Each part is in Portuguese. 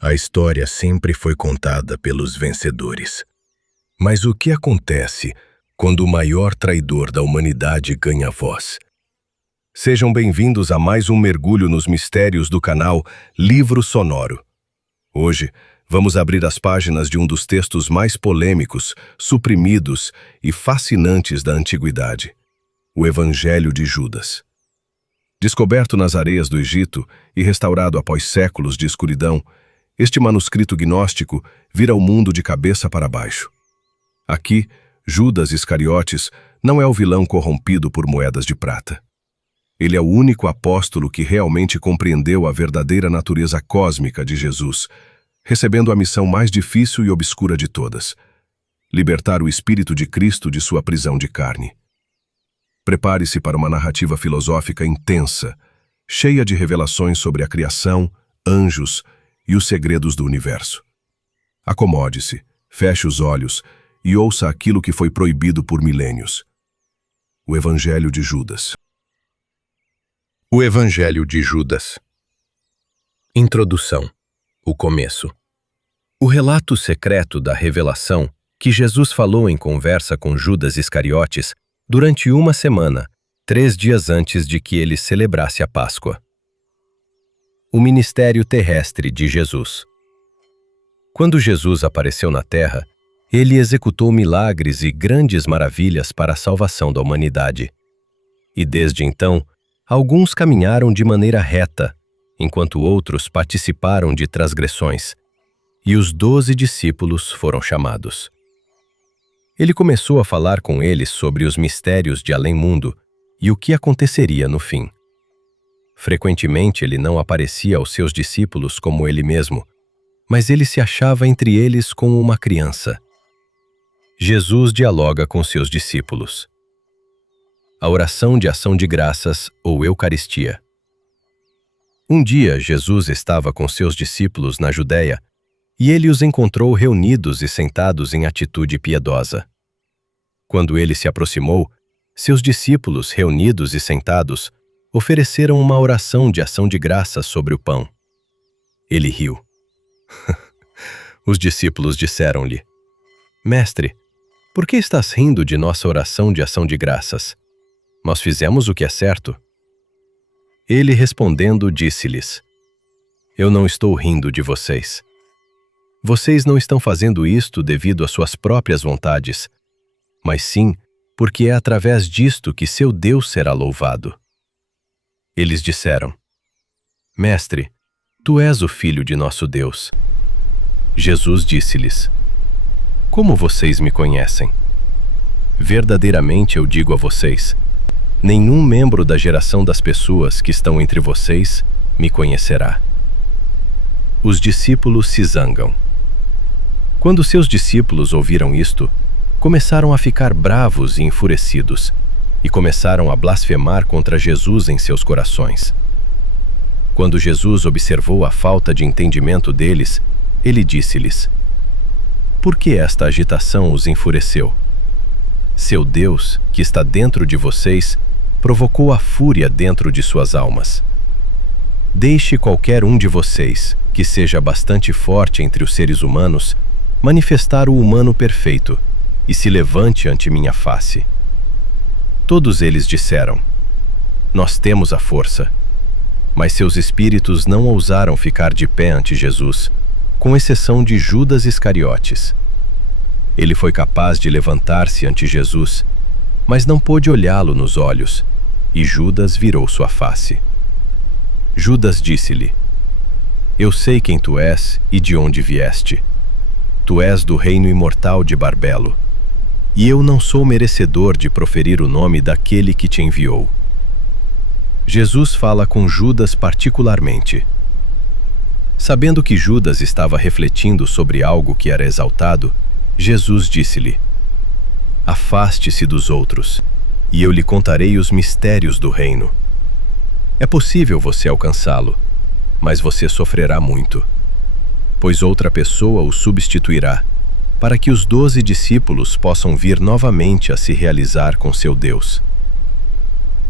A história sempre foi contada pelos vencedores. Mas o que acontece quando o maior traidor da humanidade ganha voz? Sejam bem-vindos a mais um mergulho nos mistérios do canal Livro Sonoro. Hoje, vamos abrir as páginas de um dos textos mais polêmicos, suprimidos e fascinantes da antiguidade, o Evangelho de Judas. Descoberto nas areias do Egito e restaurado após séculos de escuridão, este manuscrito gnóstico vira o mundo de cabeça para baixo. Aqui, Judas Iscariotes não é o vilão corrompido por moedas de prata. Ele é o único apóstolo que realmente compreendeu a verdadeira natureza cósmica de Jesus, recebendo a missão mais difícil e obscura de todas: libertar o Espírito de Cristo de sua prisão de carne. Prepare-se para uma narrativa filosófica intensa, cheia de revelações sobre a criação, anjos e os segredos do universo. Acomode-se, feche os olhos e ouça aquilo que foi proibido por milênios. O Evangelho de Judas. O Evangelho de Judas. Introdução. O começo. O relato secreto da revelação que Jesus falou em conversa com Judas Iscariotes durante uma semana, 3 dias antes de que ele celebrasse a Páscoa. O ministério terrestre de Jesus. Quando Jesus apareceu na Terra, ele executou milagres e grandes maravilhas para a salvação da humanidade. E desde então, alguns caminharam de maneira reta, enquanto outros participaram de transgressões, e os 12 discípulos foram chamados. Ele começou a falar com eles sobre os mistérios de além-mundo e o que aconteceria no fim. Frequentemente ele não aparecia aos seus discípulos como ele mesmo, mas ele se achava entre eles como uma criança. Jesus dialoga com seus discípulos. A oração de ação de graças ou Eucaristia. Um dia Jesus estava com seus discípulos na Judéia e ele os encontrou reunidos e sentados em atitude piedosa. Quando ele se aproximou, seus discípulos, reunidos e sentados, ofereceram uma oração de ação de graças sobre o pão. Ele riu. Os discípulos disseram-lhe: Mestre, por que estás rindo de nossa oração de ação de graças? Nós fizemos o que é certo. Ele respondendo disse-lhes: Eu não estou rindo de vocês. Vocês não estão fazendo isto devido às suas próprias vontades, mas sim porque é através disto que seu Deus será louvado. Eles disseram: Mestre, tu és o Filho de nosso Deus. Jesus disse-lhes: Como vocês me conhecem? Verdadeiramente eu digo a vocês, nenhum membro da geração das pessoas que estão entre vocês me conhecerá. Os discípulos se zangam. Quando seus discípulos ouviram isto, começaram a ficar bravos e enfurecidos, e começaram a blasfemar contra Jesus em seus corações. Quando Jesus observou a falta de entendimento deles, ele disse-lhes: Por que esta agitação os enfureceu? Seu Deus, que está dentro de vocês, provocou a fúria dentro de suas almas. Deixe qualquer um de vocês, que seja bastante forte entre os seres humanos, manifestar o humano perfeito, e se levante ante minha face. Todos eles disseram: Nós temos a força. Mas seus espíritos não ousaram ficar de pé ante Jesus, com exceção de Judas Iscariotes. Ele foi capaz de levantar-se ante Jesus, mas não pôde olhá-lo nos olhos, e Judas virou sua face. Judas disse-lhe: Eu sei quem tu és e de onde vieste. Tu és do reino imortal de Barbelo, e eu não sou merecedor de proferir o nome daquele que te enviou. Jesus fala com Judas particularmente. Sabendo que Judas estava refletindo sobre algo que era exaltado, Jesus disse-lhe: Afaste-se dos outros, e eu lhe contarei os mistérios do reino. É possível você alcançá-lo, mas você sofrerá muito, pois outra pessoa o substituirá, para que os 12 discípulos possam vir novamente a se realizar com seu Deus.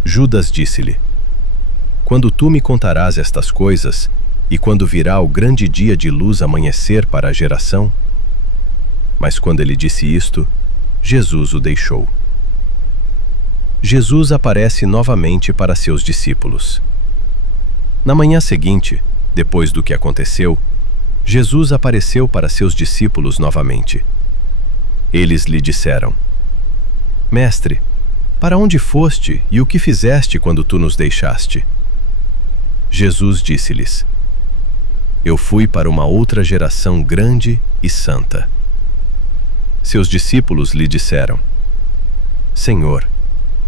Judas disse-lhe: Quando tu me contarás estas coisas, E quando virá o grande dia de luz amanhecer para a geração? Mas quando ele disse isto, Jesus o deixou. Jesus aparece novamente para seus discípulos. Na manhã seguinte, depois do que aconteceu, Jesus apareceu para seus discípulos novamente. Eles lhe disseram: Mestre, para onde foste e o que fizeste quando tu nos deixaste? Jesus disse-lhes: Eu fui para uma outra geração grande e santa. Seus discípulos lhe disseram: Senhor,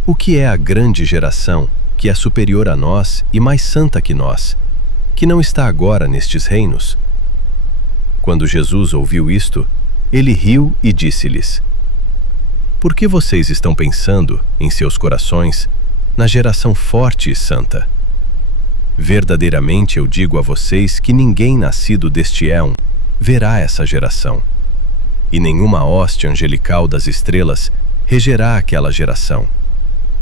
o que é a grande geração que é superior a nós e mais santa que nós, que não está agora nestes reinos? Quando Jesus ouviu isto, ele riu e disse-lhes: Por que vocês estão pensando, em seus corações, na geração forte e santa? Verdadeiramente eu digo a vocês que ninguém nascido deste éon verá essa geração. E nenhuma hoste angelical das estrelas regerá aquela geração.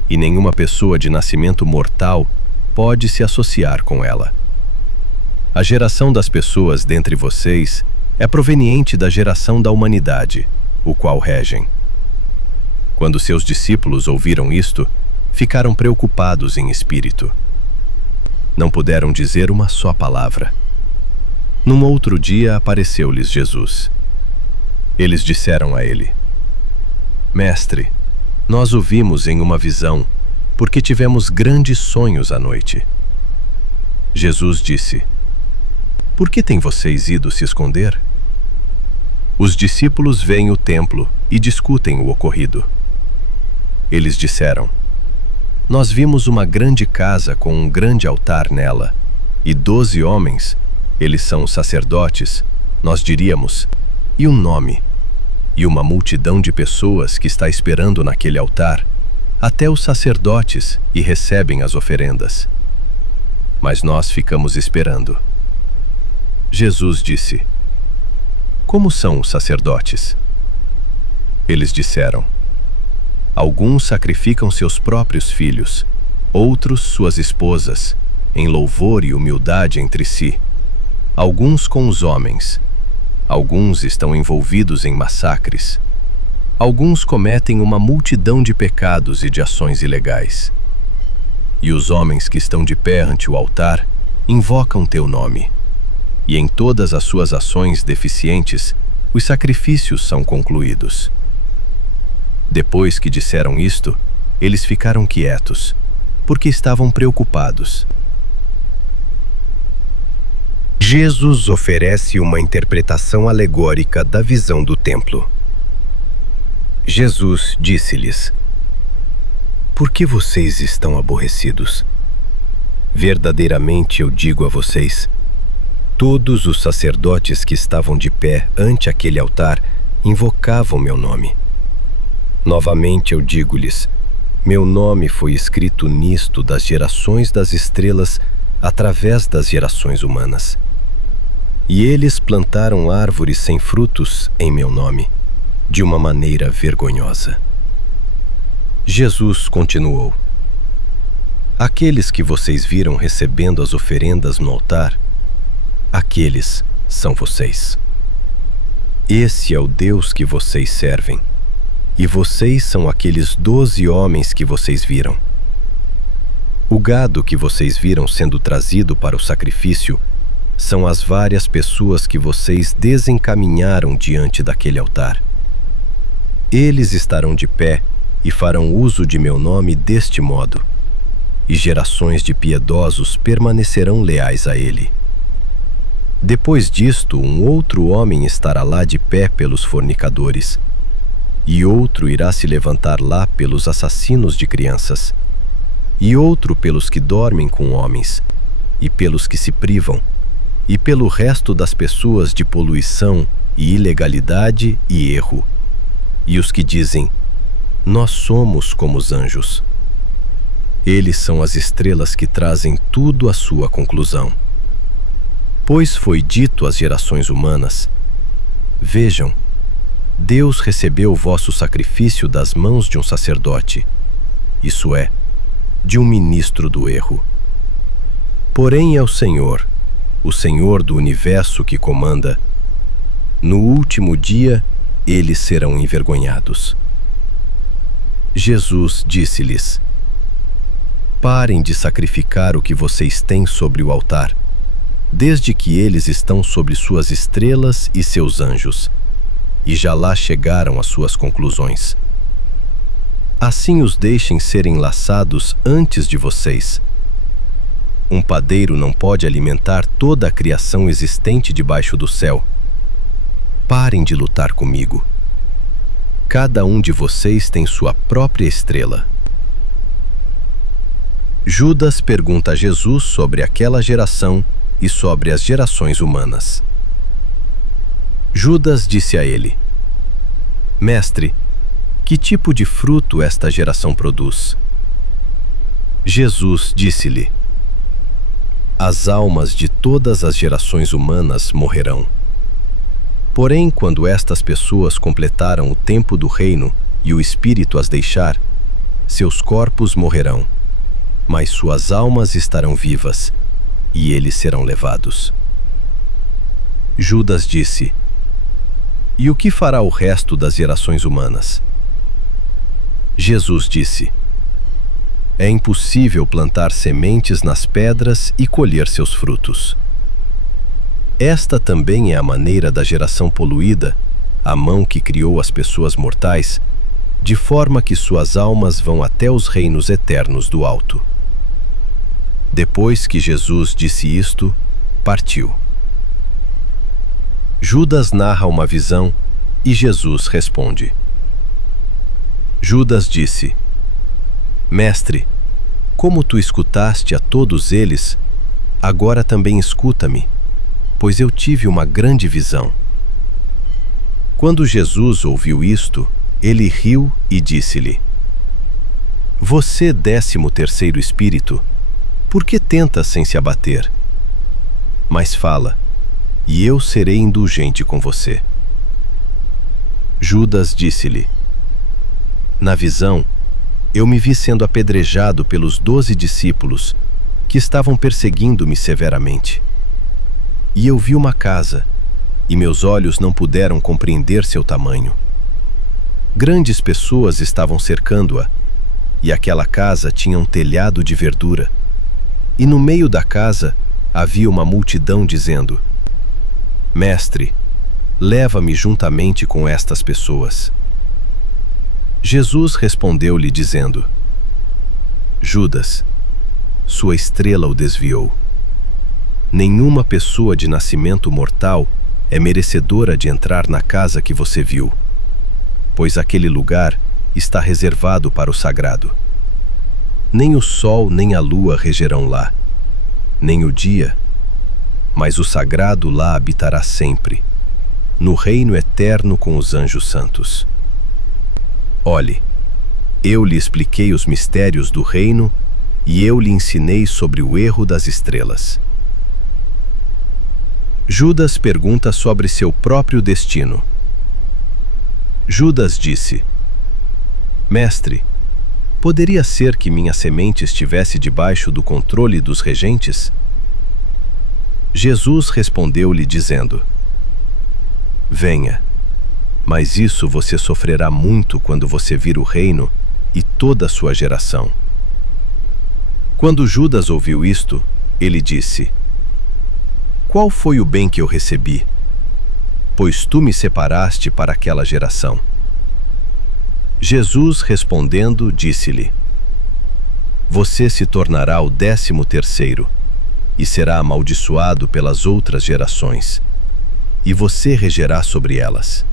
E nenhuma pessoa de nascimento mortal pode se associar com ela. A geração das pessoas dentre vocês é proveniente da geração da humanidade, o qual regem. Quando seus discípulos ouviram isto, ficaram preocupados em espírito. Não puderam dizer uma só palavra. Num outro dia apareceu-lhes Jesus. Eles disseram a ele: Mestre, nós o vimos em uma visão, porque tivemos grandes sonhos à noite. Jesus disse: Por que têm vocês ido se esconder? Os discípulos veem o templo e discutem o ocorrido. Eles disseram: Nós vimos uma grande casa com um grande altar nela, e 12 homens, eles são sacerdotes, nós diríamos, e um nome, e uma multidão de pessoas que está esperando naquele altar, até os sacerdotes, e recebem as oferendas. Mas nós ficamos esperando. Jesus disse: Como são os sacerdotes? Eles disseram: Alguns sacrificam seus próprios filhos, outros suas esposas, em louvor e humildade entre si. Alguns com os homens. Alguns estão envolvidos em massacres. Alguns cometem uma multidão de pecados e de ações ilegais. E os homens que estão de pé ante o altar invocam teu nome. E em todas as suas ações deficientes, os sacrifícios são concluídos. Depois que disseram isto, eles ficaram quietos, porque estavam preocupados. Jesus oferece uma interpretação alegórica da visão do templo. Jesus disse-lhes: Por que vocês estão aborrecidos? Verdadeiramente eu digo a vocês, todos os sacerdotes que estavam de pé ante aquele altar invocavam meu nome. Novamente eu digo-lhes, meu nome foi escrito nisto das gerações das estrelas através das gerações humanas. E eles plantaram árvores sem frutos em meu nome, de uma maneira vergonhosa. Jesus continuou: Aqueles que vocês viram recebendo as oferendas no altar, aqueles são vocês. Esse é o Deus que vocês servem, e vocês são aqueles 12 homens que vocês viram. O gado que vocês viram sendo trazido para o sacrifício são as várias pessoas que vocês desencaminharam diante daquele altar. Eles estarão de pé e farão uso de meu nome deste modo, e gerações de piedosos permanecerão leais a ele. Depois disto, um outro homem estará lá de pé pelos fornicadores, e outro irá se levantar lá pelos assassinos de crianças, e outro pelos que dormem com homens, e pelos que se privam, e pelo resto das pessoas de poluição e ilegalidade e erro, e os que dizem, nós somos como os anjos. Eles são as estrelas que trazem tudo à sua conclusão. Pois foi dito às gerações humanas, vejam, Deus recebeu o vosso sacrifício das mãos de um sacerdote, isso é, de um ministro do erro. Porém é o Senhor, o Senhor do universo que comanda, no último dia eles serão envergonhados. Jesus disse-lhes: Parem de sacrificar o que vocês têm sobre o altar, desde que eles estão sobre suas estrelas e seus anjos, e já lá chegaram às suas conclusões. Assim os deixem serem laçados antes de vocês. Um padeiro não pode alimentar toda a criação existente debaixo do céu. Parem de lutar comigo. Cada um de vocês tem sua própria estrela. Judas pergunta a Jesus sobre aquela geração e sobre as gerações humanas. Judas disse a ele: Mestre, que tipo de fruto esta geração produz? Jesus disse-lhe: As almas de todas as gerações humanas morrerão. Porém, quando estas pessoas completaram o tempo do reino e o Espírito as deixar, seus corpos morrerão, mas suas almas estarão vivas, e eles serão levados. Judas disse: E o que fará o resto das gerações humanas? Jesus disse: É impossível plantar sementes nas pedras e colher seus frutos. Esta também é a maneira da geração poluída, a mão que criou as pessoas mortais, de forma que suas almas vão até os reinos eternos do alto. Depois que Jesus disse isto, partiu. Judas narra uma visão e Jesus responde. Judas disse: Mestre, como tu escutaste a todos eles, agora também escuta-me, pois eu tive uma grande visão. Quando Jesus ouviu isto, ele riu e disse-lhe: Você, 13º espírito, por que tentas sem se abater? Mas fala, e eu serei indulgente com você. Judas disse-lhe: Na visão, eu me vi sendo apedrejado pelos 12 discípulos, que estavam perseguindo-me severamente. E eu vi uma casa, e meus olhos não puderam compreender seu tamanho. Grandes pessoas estavam cercando-a, e aquela casa tinha um telhado de verdura. E no meio da casa havia uma multidão dizendo: Mestre, leva-me juntamente com estas pessoas. Jesus respondeu-lhe dizendo: Judas, sua estrela o desviou. Nenhuma pessoa de nascimento mortal é merecedora de entrar na casa que você viu, pois aquele lugar está reservado para o sagrado. Nem o sol nem a lua regerão lá, nem o dia, mas o sagrado lá habitará sempre, no reino eterno com os anjos santos. Olhe, eu lhe expliquei os mistérios do reino e eu lhe ensinei sobre o erro das estrelas. Judas pergunta sobre seu próprio destino. Judas disse: Mestre, poderia ser que minha semente estivesse debaixo do controle dos regentes? Jesus respondeu-lhe dizendo: Venha, mas isso você sofrerá muito quando você vir o reino e toda a sua geração. Quando Judas ouviu isto, ele disse: Qual foi o bem que eu recebi? Pois tu me separaste para aquela geração. Jesus respondendo, disse-lhe: Você se tornará o 13º e será amaldiçoado pelas outras gerações, e você regerá sobre elas.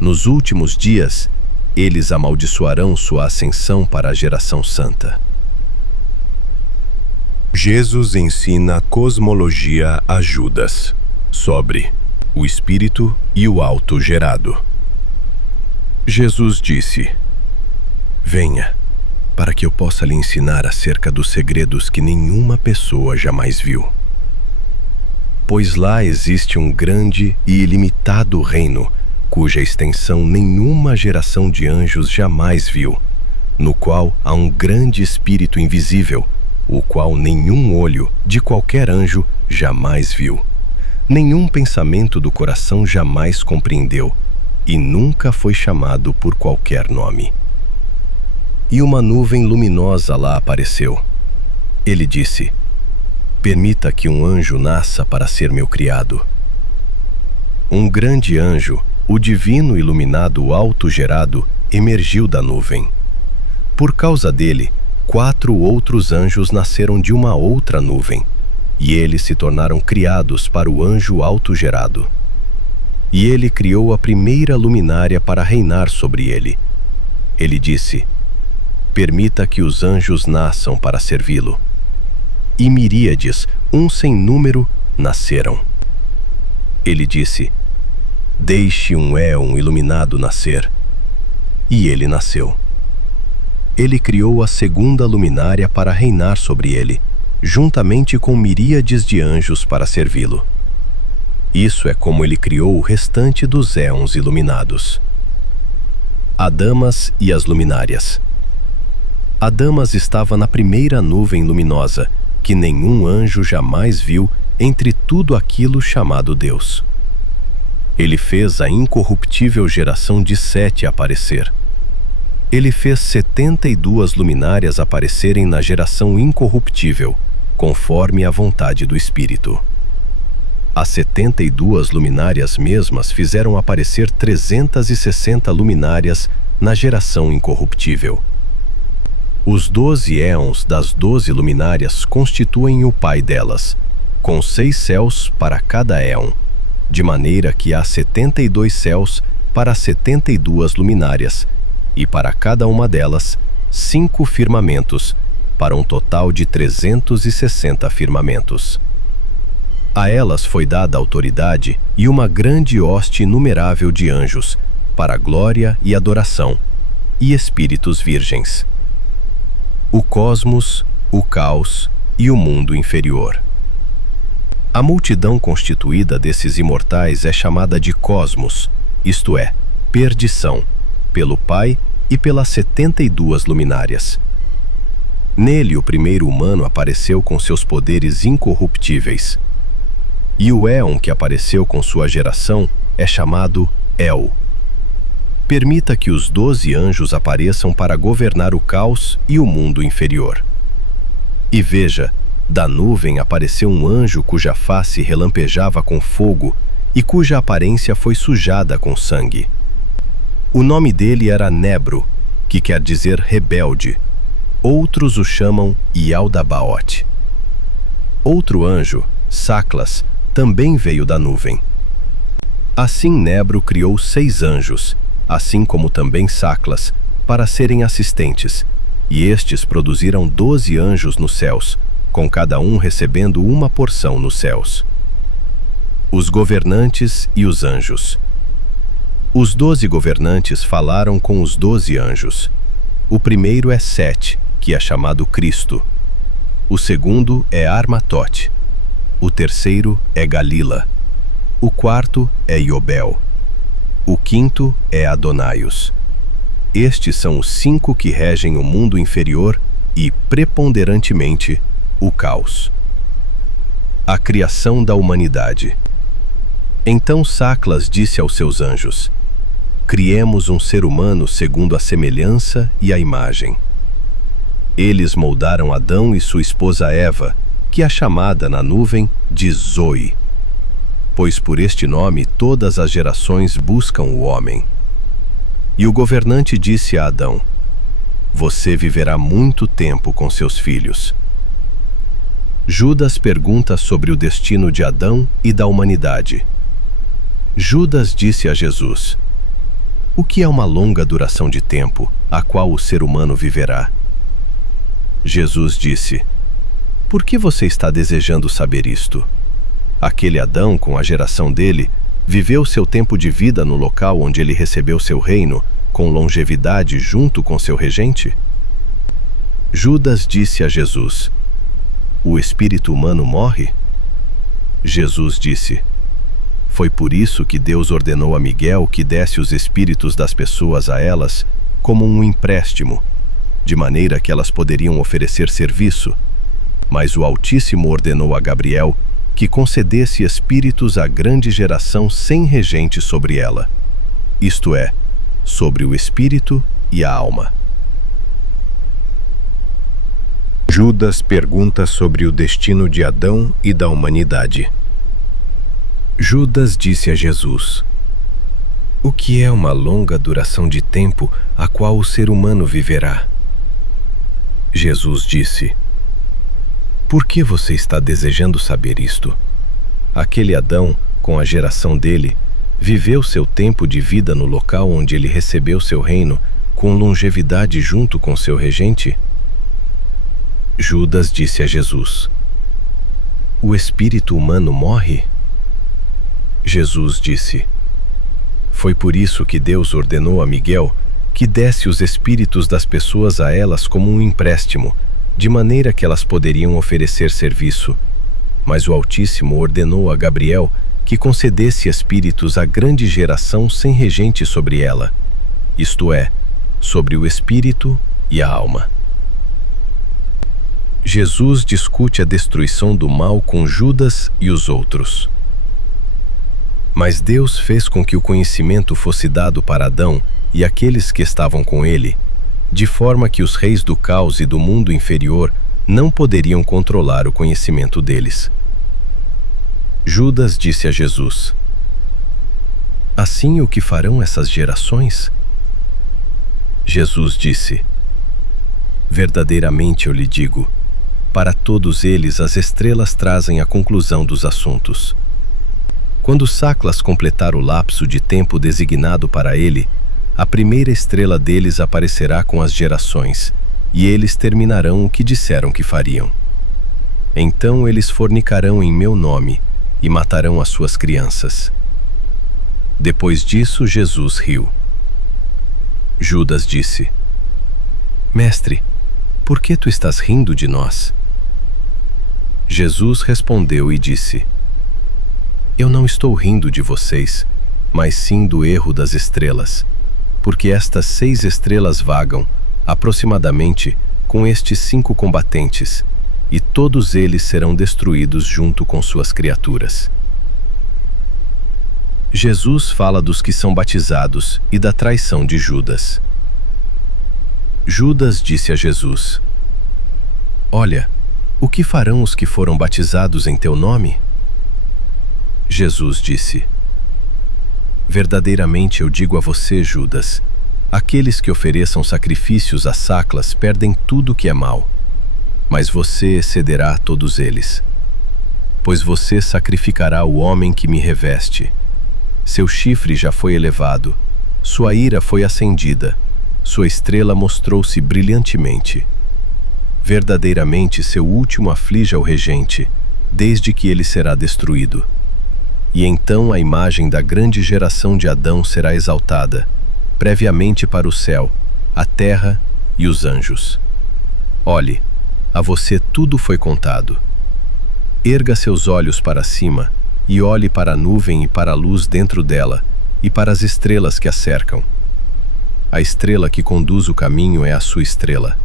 Nos últimos dias, eles amaldiçoarão sua ascensão para a geração santa. Jesus ensina a cosmologia a Judas sobre o espírito e o auto-gerado. Jesus disse: Venha, para que eu possa lhe ensinar acerca dos segredos que nenhuma pessoa jamais viu. Pois lá existe um grande e ilimitado reino, cuja extensão nenhuma geração de anjos jamais viu, no qual há um grande espírito invisível, o qual nenhum olho de qualquer anjo jamais viu. Nenhum pensamento do coração jamais compreendeu, e nunca foi chamado por qualquer nome. E uma nuvem luminosa lá apareceu. Ele disse: permita que um anjo nasça para ser meu criado. Um grande anjo, o divino iluminado autogerado, emergiu da nuvem. Por causa dele, 4 outros anjos nasceram de uma outra nuvem, e eles se tornaram criados para o anjo autogerado. E ele criou a primeira luminária para reinar sobre ele. Ele disse: permita que os anjos nasçam para servi-lo. E miríades, um sem número, nasceram. Ele disse: deixe um éon iluminado nascer. E ele nasceu. Ele criou a segunda luminária para reinar sobre ele, juntamente com miríades de anjos para servi-lo. Isso é como ele criou o restante dos éons iluminados. Adamas e as luminárias. Adamas estava na primeira nuvem luminosa, que nenhum anjo jamais viu entre tudo aquilo chamado Deus. Ele fez a incorruptível geração de Sete aparecer. Ele fez 72 luminárias aparecerem na geração incorruptível, conforme a vontade do Espírito. As 72 luminárias mesmas fizeram aparecer 360 luminárias na geração incorruptível. Os 12 éons das 12 luminárias constituem o pai delas, com 6 céus para cada éon, de maneira que há 72 céus para 72 luminárias, e para cada uma delas 5 firmamentos, para um total de 360 firmamentos. A elas foi dada autoridade e uma grande hoste inumerável de anjos, para glória e adoração, e espíritos virgens. O cosmos, o caos e o mundo inferior. A multidão constituída desses imortais é chamada de cosmos, isto é, perdição, pelo Pai e pelas 72 luminárias. Nele o primeiro humano apareceu com seus poderes incorruptíveis. E o éon que apareceu com sua geração é chamado El. Permita que os 12 anjos apareçam para governar o caos e o mundo inferior. E veja, da nuvem apareceu um anjo cuja face relampejava com fogo e cuja aparência foi sujada com sangue. O nome dele era Nebro, que quer dizer rebelde. Outros o chamam Ialdabaote. Outro anjo, Saclas, também veio da nuvem. Assim Nebro criou 6 anjos, assim como também Saclas, para serem assistentes, e estes produziram 12 anjos nos céus, com cada um recebendo uma porção nos céus. Os governantes e os anjos. Os 12 governantes falaram com os 12 anjos. O primeiro é Sete, que é chamado Cristo. O segundo é Armatote. O terceiro é Galila. O quarto é Iobel. O quinto é Adonaios. Estes são os 5 que regem o mundo inferior e, preponderantemente, o caos. A criação da humanidade. Então Saclas disse aos seus anjos: criemos um ser humano segundo a semelhança e a imagem. Eles moldaram Adão e sua esposa Eva, que é chamada na nuvem de Zoe, pois por este nome todas as gerações buscam o homem. E o governante disse a Adão: você viverá muito tempo com seus filhos. Judas pergunta sobre o destino de Adão e da humanidade. Judas disse a Jesus: o que é uma longa duração de tempo, a qual o ser humano viverá? Jesus disse: por que você está desejando saber isto? Aquele Adão, com a geração dele, viveu seu tempo de vida no local onde ele recebeu seu reino, com longevidade junto com seu regente? Judas disse a Jesus: o espírito humano morre? Jesus disse: foi por isso que Deus ordenou a Miguel que desse os espíritos das pessoas a elas como um empréstimo, de maneira que elas poderiam oferecer serviço. Mas o Altíssimo ordenou a Gabriel que concedesse espíritos à grande geração sem regente sobre ela, isto é, sobre o espírito e a alma. Judas pergunta sobre o destino de Adão e da humanidade. Judas disse a Jesus: O que é uma longa duração de tempo a qual o ser humano viverá? Jesus disse: Por que você está desejando saber isto? Aquele Adão, com a geração dele, viveu seu tempo de vida no local onde ele recebeu seu reino, com longevidade junto com seu regente? Judas disse a Jesus: O espírito humano morre? Jesus disse: Foi por isso que Deus ordenou a Miguel que desse os espíritos das pessoas a elas como um empréstimo, de maneira que elas poderiam oferecer serviço. Mas o Altíssimo ordenou a Gabriel que concedesse espíritos à grande geração sem regente sobre ela, isto é, sobre o espírito e a alma. Jesus discute a destruição do mal com Judas e os outros. Mas Deus fez com que o conhecimento fosse dado para Adão e aqueles que estavam com ele, de forma que os reis do caos e do mundo inferior não poderiam controlar o conhecimento deles. Judas disse a Jesus: Assim o que farão essas gerações? Jesus disse: Verdadeiramente eu lhe digo, para todos eles as estrelas trazem a conclusão dos assuntos. Quando Saclas completar o lapso de tempo designado para ele, a primeira estrela deles aparecerá com as gerações, e eles terminarão o que disseram que fariam. Então eles fornicarão em meu nome e matarão as suas crianças. Depois disso, Jesus riu. Judas disse: Mestre, por que tu estás rindo de nós? Jesus respondeu e disse: Eu não estou rindo de vocês, mas sim do erro das estrelas, porque estas 6 estrelas vagam, aproximadamente, com estes 5 combatentes, e todos eles serão destruídos junto com suas criaturas. Jesus fala dos que são batizados e da traição de Judas. Judas disse a Jesus: Olha, o que farão os que foram batizados em teu nome? Jesus disse: Verdadeiramente eu digo a você, Judas, aqueles que ofereçam sacrifícios a Saclas perdem tudo que é mau, mas você excederá a todos eles. Pois você sacrificará o homem que me reveste. Seu chifre já foi elevado, sua ira foi acendida, sua estrela mostrou-se brilhantemente. Verdadeiramente seu último aflige ao regente, desde que ele será destruído. E então a imagem da grande geração de Adão será exaltada, previamente para o céu, a terra e os anjos. Olhe, a você tudo foi contado. Erga seus olhos para cima e olhe para a nuvem e para a luz dentro dela e para as estrelas que a cercam. A estrela que conduz o caminho é a sua estrela.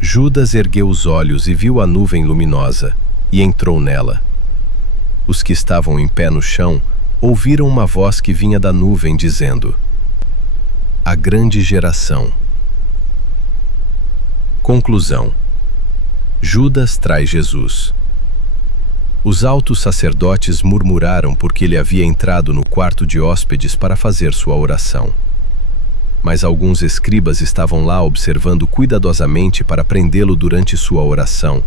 Judas ergueu os olhos e viu a nuvem luminosa e entrou nela. Os que estavam em pé no chão ouviram uma voz que vinha da nuvem dizendo: A grande geração. Conclusão. Judas trai Jesus. Os altos sacerdotes murmuraram porque ele havia entrado no quarto de hóspedes para fazer sua oração. Mas alguns escribas estavam lá observando cuidadosamente para prendê-lo durante sua oração,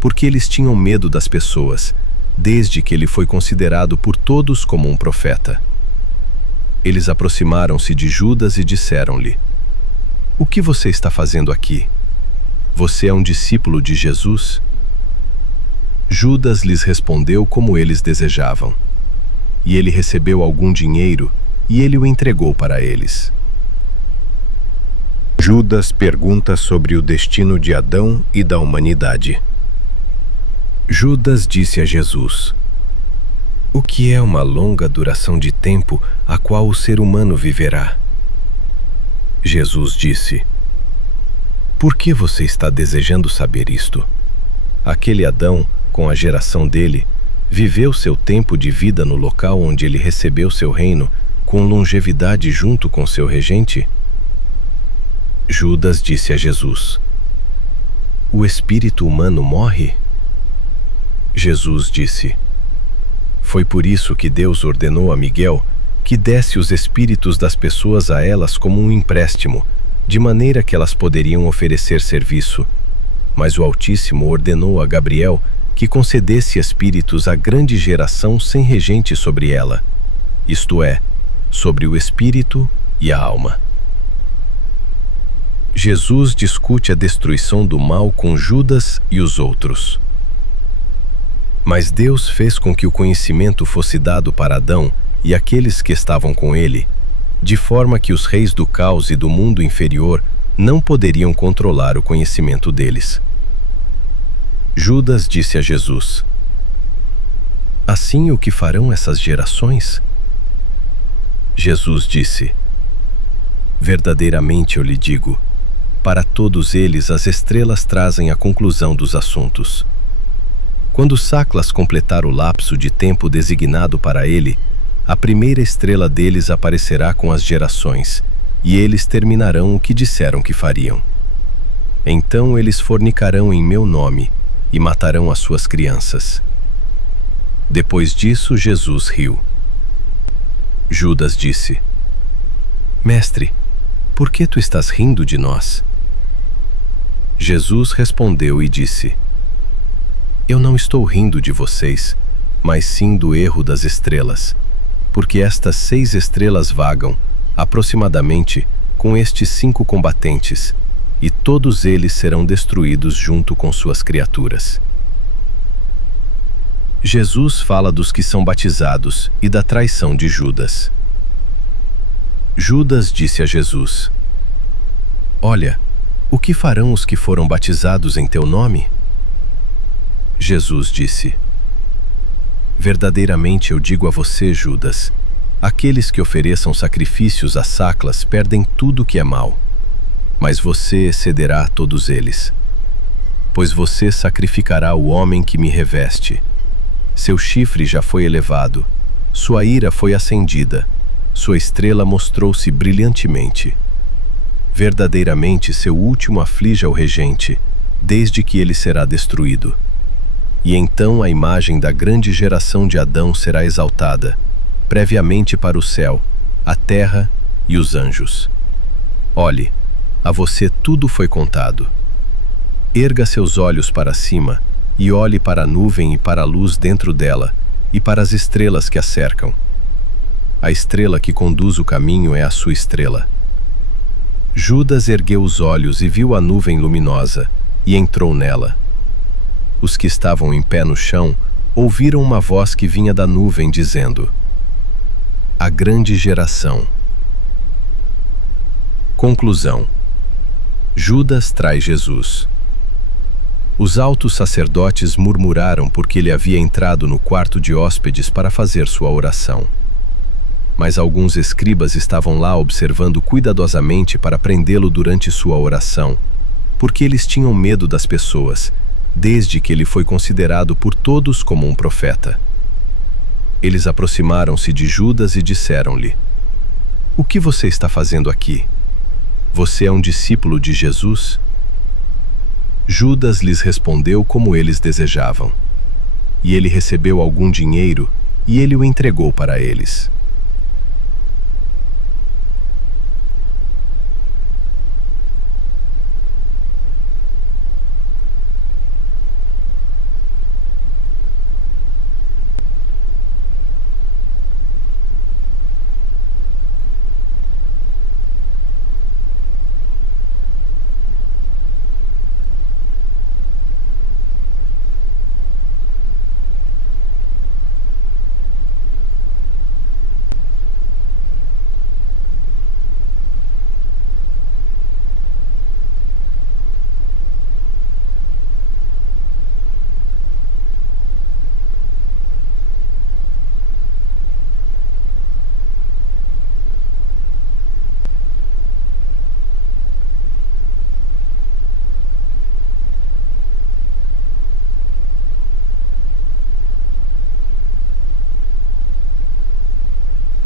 porque eles tinham medo das pessoas, desde que ele foi considerado por todos como um profeta. Eles aproximaram-se de Judas e disseram-lhe: O que você está fazendo aqui? Você é um discípulo de Jesus? Judas lhes respondeu como eles desejavam. E ele recebeu algum dinheiro e ele o entregou para eles. Judas pergunta sobre o destino de Adão e da humanidade. Judas disse a Jesus: O que é uma longa duração de tempo a qual o ser humano viverá? Jesus disse: Por que você está desejando saber isto? Aquele Adão, com a geração dele, Viveu seu tempo de vida no local onde ele recebeu seu reino com longevidade junto com seu regente? Judas disse a Jesus: O espírito humano morre? Jesus disse: Foi por isso que Deus ordenou a Miguel que desse os espíritos das pessoas a elas como um empréstimo, de maneira que elas poderiam oferecer serviço. Mas o Altíssimo ordenou a Gabriel que concedesse espíritos à grande geração sem regente sobre ela, isto é, sobre o espírito e a alma. Jesus discute a destruição do mal com Judas e os outros. Mas Deus fez com que o conhecimento fosse dado para Adão e aqueles que estavam com ele, de forma que os reis do caos e do mundo inferior não poderiam controlar o conhecimento deles. Judas disse a Jesus: Assim o que farão essas gerações? Jesus disse: Verdadeiramente eu lhe digo, para todos eles as estrelas trazem a conclusão dos assuntos. Quando Saclas completar o lapso de tempo designado para ele, a primeira estrela deles aparecerá com as gerações, e eles terminarão o que disseram que fariam. Então eles fornicarão em meu nome e matarão as suas crianças. Depois disso, Jesus riu. Judas disse: Mestre, por que tu estás rindo de nós? Jesus respondeu e disse: Eu não estou rindo de vocês, mas sim do erro das estrelas, porque estas 6 estrelas vagam, aproximadamente, com estes 5 combatentes, e todos eles serão destruídos junto com suas criaturas. Jesus fala dos que são batizados e da traição de Judas. Judas disse a Jesus: Olha, o que farão os que foram batizados em teu nome? Jesus disse: Verdadeiramente eu digo a você, Judas, aqueles que ofereçam sacrifícios a Saclas perdem tudo que é mau, mas você excederá a todos eles. Pois você sacrificará o homem que me reveste. Seu chifre já foi elevado, sua ira foi acendida, sua estrela mostrou-se brilhantemente. Verdadeiramente seu último aflige ao regente, desde que ele será destruído. E então a imagem da grande geração de Adão será exaltada, previamente para o céu, a terra e os anjos. Olhe, a você tudo foi contado. Erga seus olhos para cima e olhe para a nuvem e para a luz dentro dela e para as estrelas que a cercam. A estrela que conduz o caminho é a sua estrela. Judas ergueu os olhos e viu a nuvem luminosa e entrou nela. Os que estavam em pé no chão ouviram uma voz que vinha da nuvem dizendo: A grande geração. Conclusão. Judas trai Jesus. Os altos sacerdotes murmuraram porque ele havia entrado no quarto de hóspedes para fazer sua oração. Mas alguns escribas estavam lá observando cuidadosamente para prendê-lo durante sua oração, porque eles tinham medo das pessoas, desde que ele foi considerado por todos como um profeta. Eles aproximaram-se de Judas e disseram-lhe: O que você está fazendo aqui? Você é um discípulo de Jesus? Judas lhes respondeu como eles desejavam. E ele recebeu algum dinheiro e ele o entregou para eles.